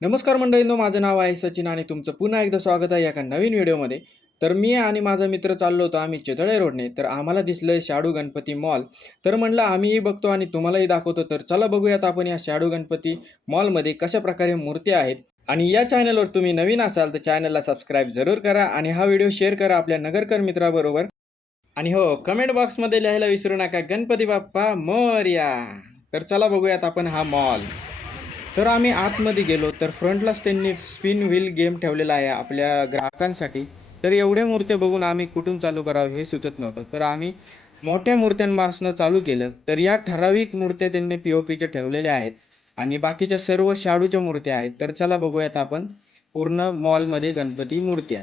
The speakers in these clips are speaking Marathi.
नमस्कार मंडळींनो माझं नाव आहे सचिन आणि तुमचं पुन्हा एकदा स्वागत आहे एका नवीन व्हिडिओमध्ये. तर मी आणि माझा मित्र चाललो होतो आम्ही चितळे रोडने. तर आम्हाला दिसलं शाडू गणपती मॉल. तर म्हणलं आम्हीही बघतो आणि तुम्हालाही दाखवतो. तर चला बघूयात आपण या शाडू गणपती मॉलमध्ये कशा प्रकारे मूर्त्या आहेत. आणि या चॅनलवर तुम्ही नवीन असाल तर चॅनलला सबस्क्राईब जरूर करा आणि हा व्हिडिओ शेअर करा आपल्या नगरकर मित्राबरोबर. आणि हो कमेंट बॉक्समध्ये लिहायला विसरू नका गणपती बाप्पा मोर्या. तर चला बघूयात आपण हा मॉल. तर आम्ही आतमध्ये गेलो तर फ्रंटलाच त्यांनी स्पिन व्हील गेम ठेवलेला आहे आपल्या ग्राहकांसाठी. तर एवढ्या मूर्त्या बघून आम्ही कुठून चालू करावं हे सुचत नव्हतं. तर आम्ही मोठ्या मूर्त्यांपासून चालू केलं. तर या ठराविक मूर्त्या त्यांनी पी ओ पीच्या ठेवलेल्या आहेत आणि बाकीच्या सर्व शाडूच्या मूर्त्या आहेत. तर चला बघूयात आपण पूर्ण मॉलमध्ये गणपती मूर्त्या.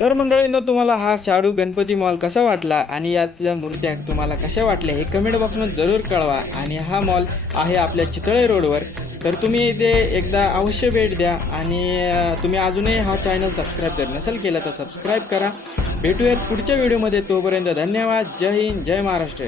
तर मंडळींनो तुम्हाला हा शाडू गणपती मॉल कसा वाटला आणि यातल्या मूर्त्या तुम्हाला कशा वाटल्या हे कमेंट बॉक्समध्ये जरूर कळवा. आणि हा मॉल आहे आपल्या चितळे रोडवर तर तुम्ही इथे एकदा अवश्य भेट द्या आणि तुम्ही अजूनही हा चॅनल सबस्क्राईब जर नसेल केला तर सबस्क्राईब करा. भेटूयात पुढच्या व्हिडिओमध्ये तोपर्यंत धन्यवाद. जय हिंद. जय महाराष्ट्र.